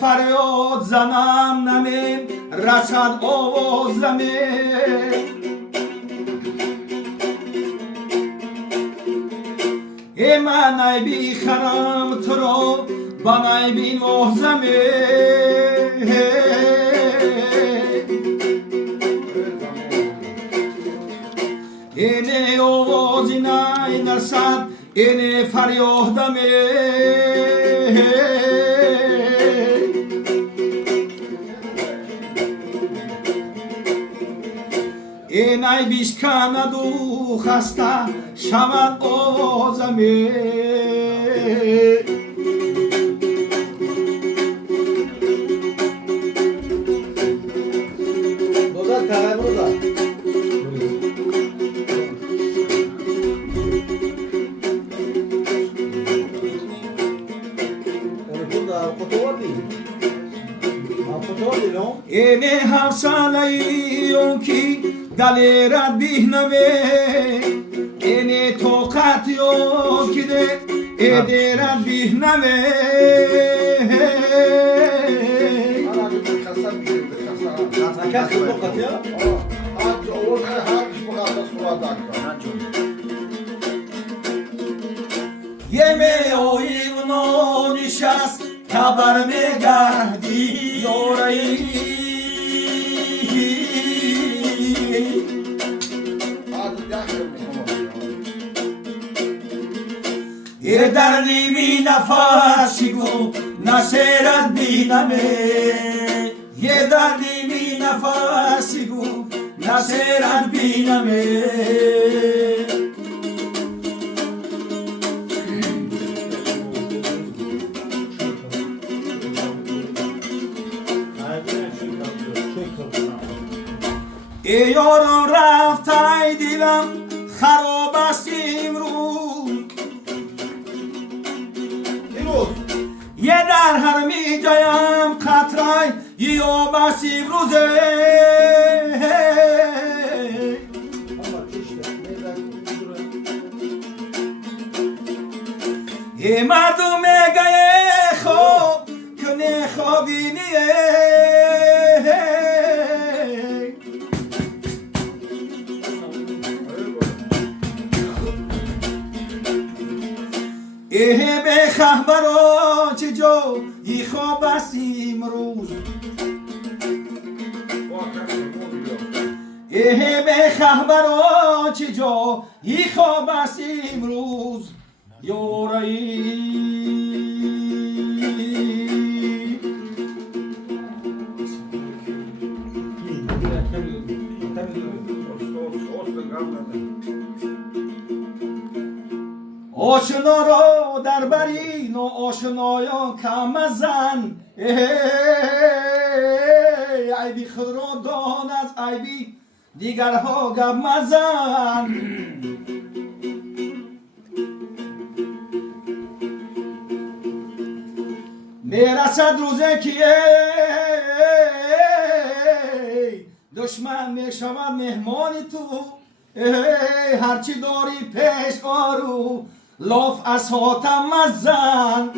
فریاد زنم نمی رسد آواز نمی ای من ای بی خرم تو را با ای بی محزمی اینه آوازی نی نرسد اینه فریادمی اینه بیشکند و خسته شود آوازمی اینه همساله‌ای که دلیرت بیهنمه اینه طاقتی که دیرت بیهنمه یه میایی و نشست خبر میگردی یاری یه دردی بی نفسی گو نصیرت بینمه یه دردی بی نفسی گو نصیرت بینمه ای یارم رفت ای دیلم خراب است امروز یه در هر می جایم قطره یا بس امروزه ای مردم گه خواب کنه خوابینیه ای به خبرا چه جا ای خواب است امروز ای به خبرا چه جا ای خواب است امروز یاری آشنا را در برین و آشنایان کم مزن عیبی خود را دان از عیبی دیگرها گپ مزن میرسد روزه که دشمن میشود مهمان تو هرچی داری پیش آرو لاف از حاتم مزن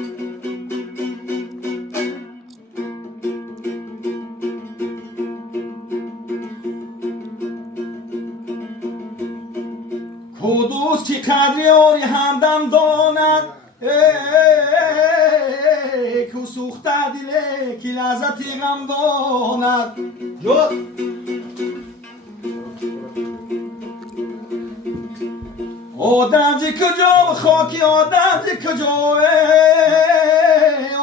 کدوس چی قدری آری همدم داند که سوخته دله که لذتی غم داند آدم زی کجا خاکی آدم زی کجا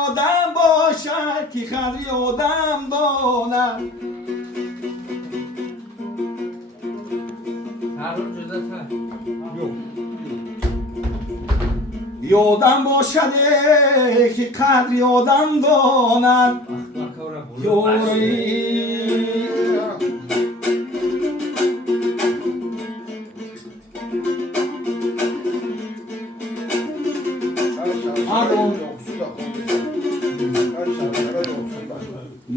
آدم باشد که خدری آدم داند یادم باشد که قدری آدم داند یوری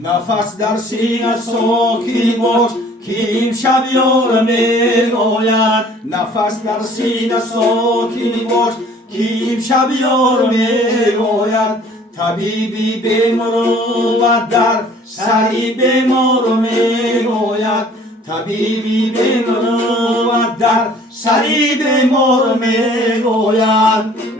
نفس در سینه ساکن باش که امشب یار میآید نفس در سینه ساکن باش که امشب یار میآید طبیبی بیمروت در سری بیمار میگوید طبیبی بیمروت در سری بیمار میگوید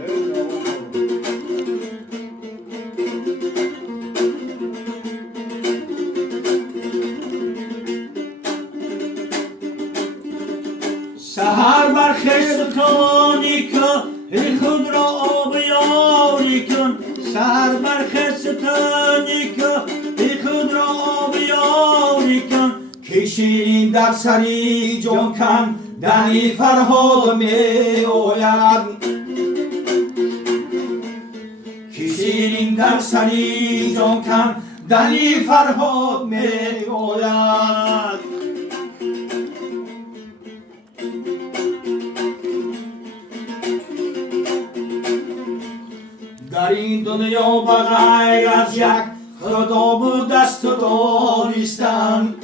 سحر برخستانی که خود را آبیاری کن سحر برخستانی که خود را آبیاری کن کشین در سری جان کن دنی فرهاد می آید کشین در سری جان کن دنی فرهاد می آید در این دنیا بغیر از یک خدا بود است و دانستم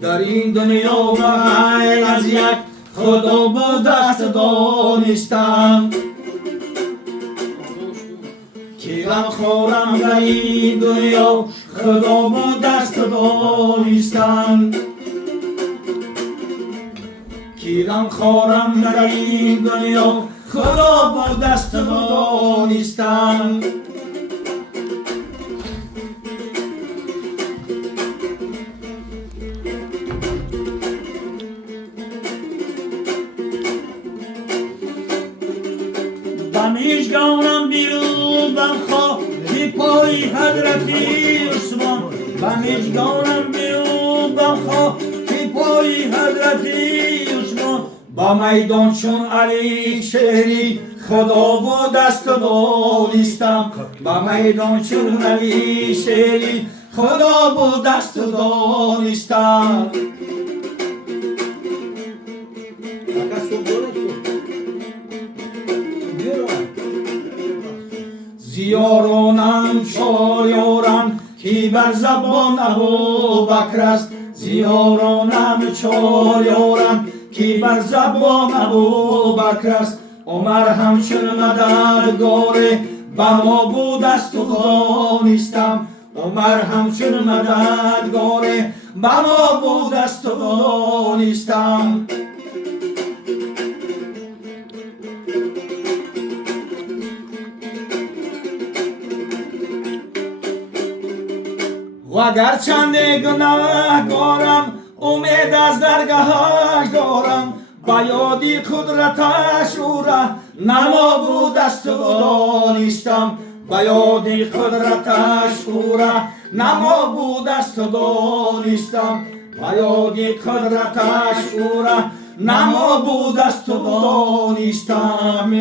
در این دنیا بغیر از یک خدا بود است و دانستم که غم خورم در این دنیا خدا بود است و دانستم که غم خورم در این دنیا خدا با دست دانستم بمیشگانم بیروبم خواه که پای حضرتی عثمان بمیشگانم بیروبم خواه که پای حضرتی عثمان با میدان چون علی شهری خدا با دست دانستم با میدان چون علی شهری خدا با دست دانستم زیارانم شایارم که بر زبان ابوبکر است زیارانم شایارم که بر زبان ابوبکر است عمر همچون مددگار به ما بود است و دانستم عمر همچون مددگار به ما بود است و دانستم و گرچند گناهکارم امید از درگاهش دارم با یادی قدرتش او را نما بود است و دانستم با یادی قدرتش او را نما بود است و دانستم با یادی قدرتش او را نما بود است و دانستم